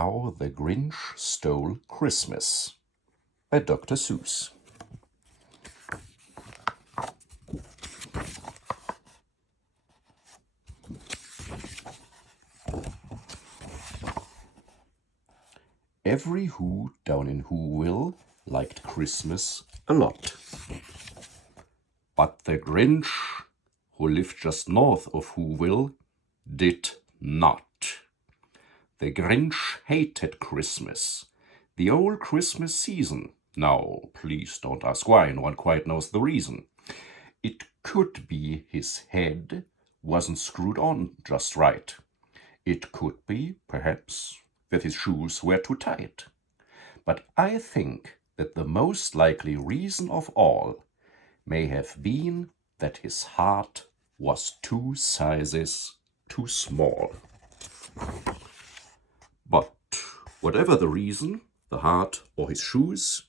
How the Grinch Stole Christmas by Dr. Seuss. Every Who down in Whoville liked Christmas a lot. But the Grinch, who lived just north of Whoville, did not. The Grinch hated Christmas, the old Christmas season. Now, please don't ask why, no one quite knows the reason. It could be his head wasn't screwed on just right. It could be, perhaps, that his shoes were too tight. But I think that the most likely reason of all may have been that his heart was 2 sizes too small. But whatever the reason, the heart or his shoes,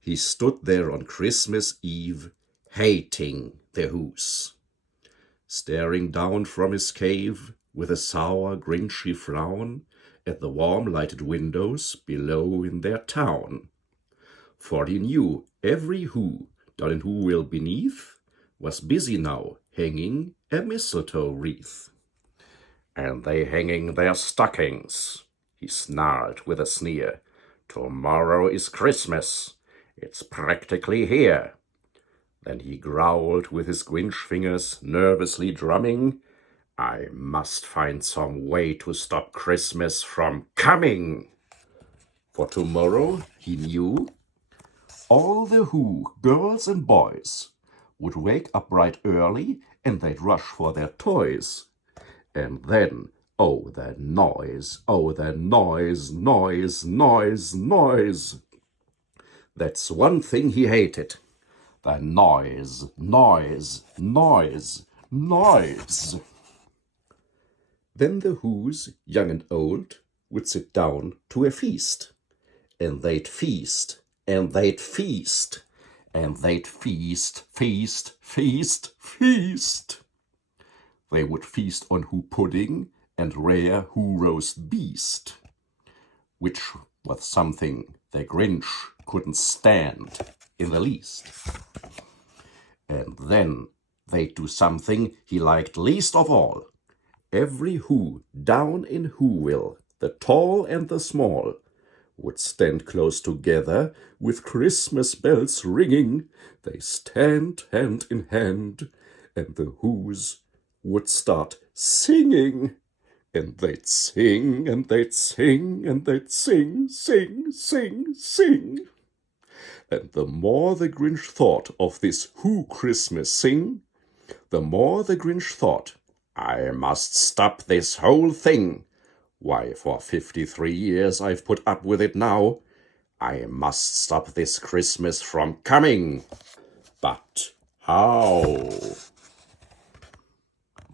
he stood there on Christmas Eve, hating the Whos, staring down from his cave with a sour, grinchy frown at the warm lighted windows below in their town. For he knew every Who down in Whoville beneath was busy now hanging a mistletoe wreath. And they hanging their stockings, he snarled with a sneer. Tomorrow is Christmas, it's practically here. Then he growled with his Grinch fingers nervously drumming, I must find some way to stop Christmas from coming. For tomorrow, he knew, all the Who, girls and boys, would wake up bright early and they'd rush for their toys. And then, oh, the noise, noise, noise. That's one thing he hated. The noise. Then the Whos, young and old, would sit down to a feast. And they'd feast, and they'd feast, and they'd feast. They would feast on Who pudding and rare Who roast beast, which was something the Grinch couldn't stand in the least. And then they'd do something he liked least of all. Every Who down in Whoville, the tall and the small, would stand close together with Christmas bells ringing. They stand hand in hand, and the Whos would start singing. And they'd sing, and they'd sing, and they'd sing. And the more the Grinch thought of this Who Christmas sing, the more the Grinch thought, I must stop this whole thing. Why, for 53 years I've put up with it now. I must stop this Christmas from coming. But how?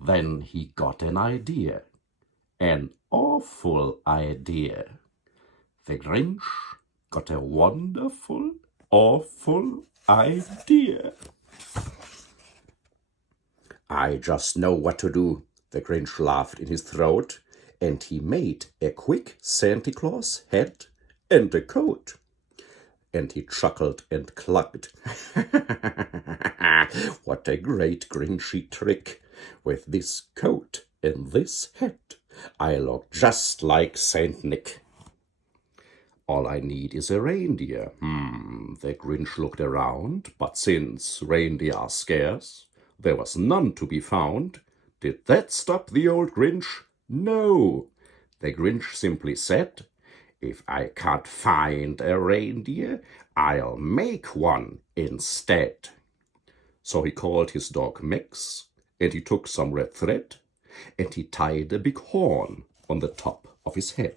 Then he got an idea. An awful idea. The Grinch got a wonderful, awful idea. I just know what to do, the Grinch laughed in his throat, and he made a quick Santa Claus hat and a coat. And he chuckled and clucked. What a great Grinchy trick! With this coat and this hat, I look just like Saint Nick. All I need is a reindeer. The Grinch looked around, but since reindeer are scarce, there was none to be found. Did that stop the old Grinch? No. The Grinch simply said, if I can't find a reindeer, I'll make one instead. So he called his dog Max, and he took some red thread, and he tied a big horn on the top of his head.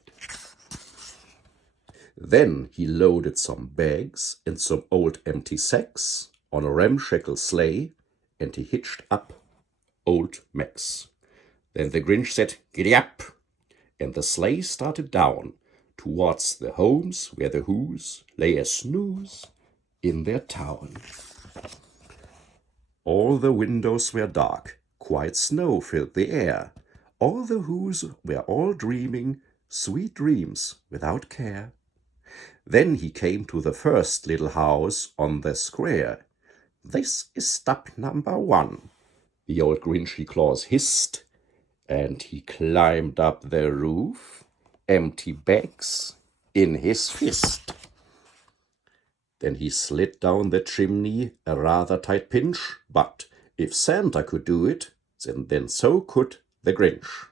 Then he loaded some bags and some old empty sacks on a ramshackle sleigh, and he hitched up old Max. Then the Grinch said, giddy up, and the sleigh started down towards the homes where the Whos lay a snooze in their town. All the windows were dark, quite snow filled the air. All the Whos were all dreaming sweet dreams without care. Then he came to the first little house on the square. "This is step number 1," the old Grinchy Claus hissed, and he climbed up the roof, empty bags in his fist. Then he slid down the chimney, a rather tight pinch, but if Santa could do it, then so could the Grinch.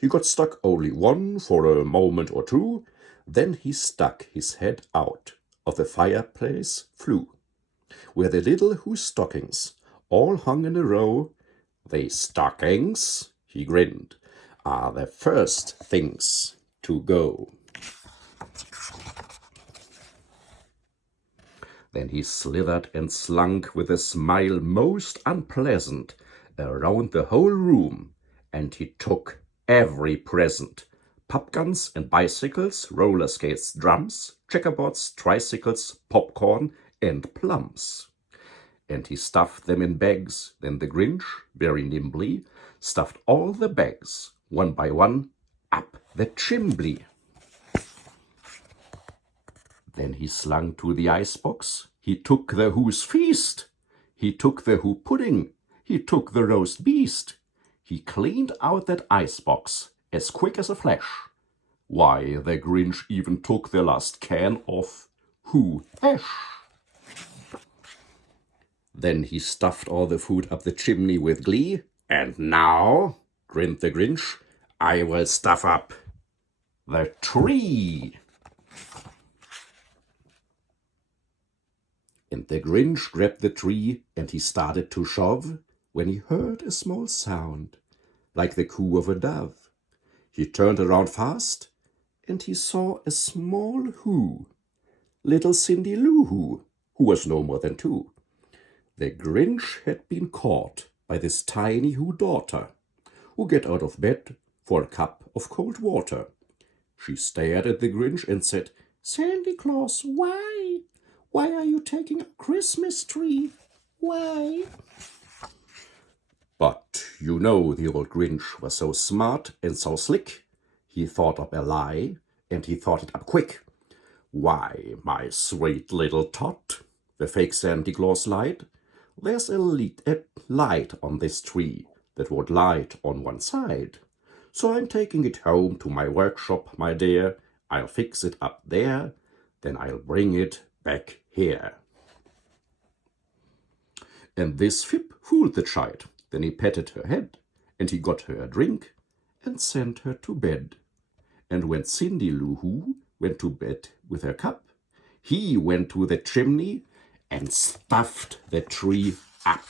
He got stuck only one for a moment or two, then he stuck his head out of the fireplace flue, where the little Who's stockings all hung in a row. "The stockings," he grinned, "are the first things to go." Then he slithered and slunk with a smile most unpleasant around the whole room, and he took every present: pop guns and bicycles, roller skates, drums, checkerboards, tricycles, popcorn, and plums. And he stuffed them in bags. Then the Grinch, very nimbly, stuffed all the bags, one by one, up the chimbley. Then he slunk to the icebox. He took the Who's feast. He took the Who pudding. He took the roast beast. He cleaned out that icebox as quick as a flash. Why, the Grinch even took the last can of Who hash. Then he stuffed all the food up the chimney with glee. "And now," grinned the Grinch, "I will stuff up the tree." And the Grinch grabbed the tree and he started to shove, when he heard a small sound, like the coo of a dove. He turned around fast, and he saw a small Who, little Cindy Lou who was no more than 2. The Grinch had been caught by this tiny Who daughter, who get out of bed for a cup of cold water. She stared at the Grinch and said, "Sandy Claus, why? Why are you taking a Christmas tree? Why?" But you know the old Grinch was so smart and so slick, he thought up a lie, and he thought it up quick. "Why, my sweet little tot," the fake Santa Claus lied, "there's a light on this tree that would light on one side. So I'm taking it home to my workshop, my dear. I'll fix it up there, then I'll bring it back here." And this fib fooled the child. Then he patted her head, and he got her a drink, and sent her to bed. And when Cindy Lou Who went to bed with her cup, he went to the chimney and stuffed the tree up.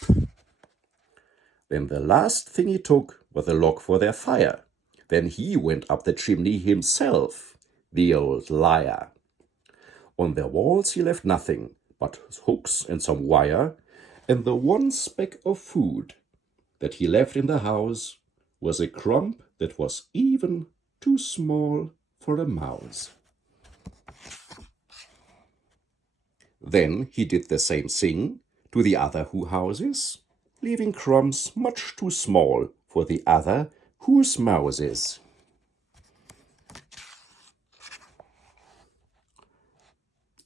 Then the last thing he took was a log for their fire. Then he went up the chimney himself, the old liar. On their walls he left nothing but hooks and some wire, and the one speck of food that he left in the house was a crumb that was even too small for a mouse. Then he did the same thing to the other Who houses, leaving crumbs much too small for the other Who's mouses.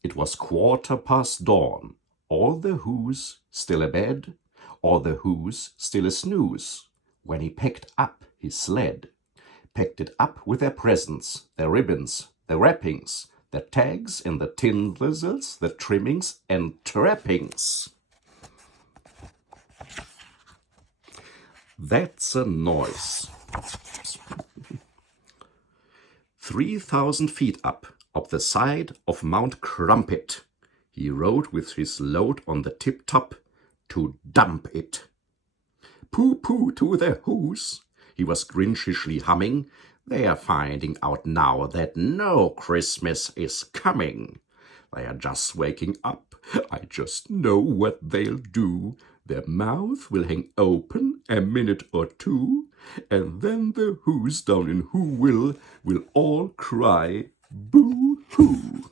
It was 1/4 dawn, all the Who's still abed, all the Who's still a snooze, when he packed up his sled, packed it up with their presents, their ribbons, their wrappings, the tags and the tinsels, the trimmings and trappings. That's a noise. 3,000 feet up the side of Mount Crumpet, he rode with his load on the tip-top to dump it. "Pooh-pooh to the Who's," he was grinchishly humming. "They're finding out now that no Christmas is coming. They are just waking up. I just know what they'll do. Their mouth will hang open a minute or two, and then the Who's down in Whoville will all cry, boo-hoo."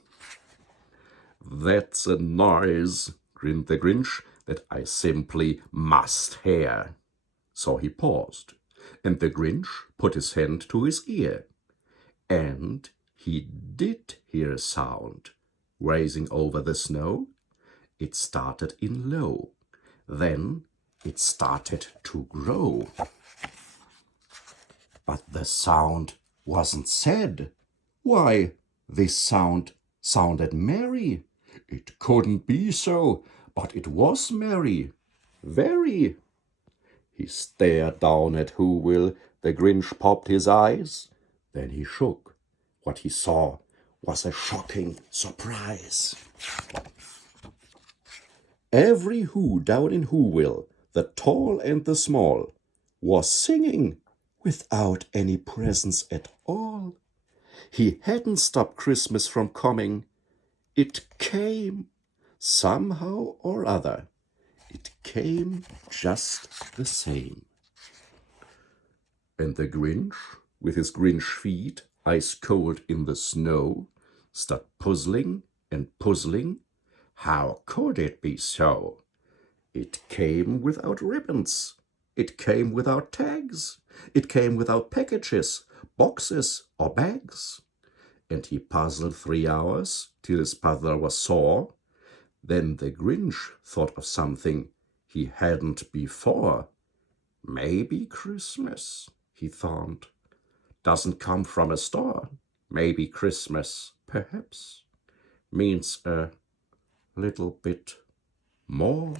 "That's a noise," grinned the Grinch, "that I simply must hear." So he paused, and the Grinch put his hand to his ear. And he did hear a sound rising over the snow. It started in low. Then it started to grow. But the sound wasn't sad. Why, this sound sounded merry. It couldn't be so, but it was merry. Very. He stared down at Whoville. The Grinch popped his eyes. Then he shook. What he saw was a shocking surprise. Every Who down in Whoville, the tall and the small, was singing without any presents at all. He hadn't stopped Christmas from coming. It came somehow or other. It came just the same. And the Grinch, with his Grinch feet ice cold in the snow, stood puzzling and puzzling. How could it be so? It came without ribbons. It came without tags. It came without packages, boxes, or bags. And he puzzled 3 hours till his puzzle was sore. Then the Grinch thought of something he hadn't before. Maybe Christmas, he thought, doesn't come from a store. Maybe Christmas, perhaps, means a little bit more.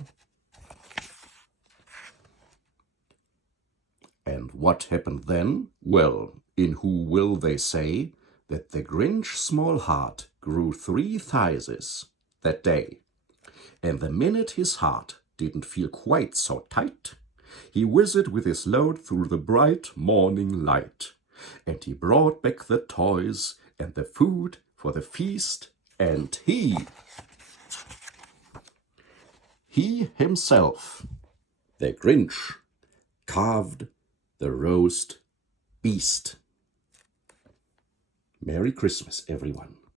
And what happened then? Well, in Whoville they say that the Grinch's small heart grew 3 sizes that day. And the minute his heart didn't feel quite so tight, he whizzed with his load through the bright morning light. And he brought back the toys and the food for the feast, and he himself, the Grinch, carved the roast beast. Merry Christmas, everyone.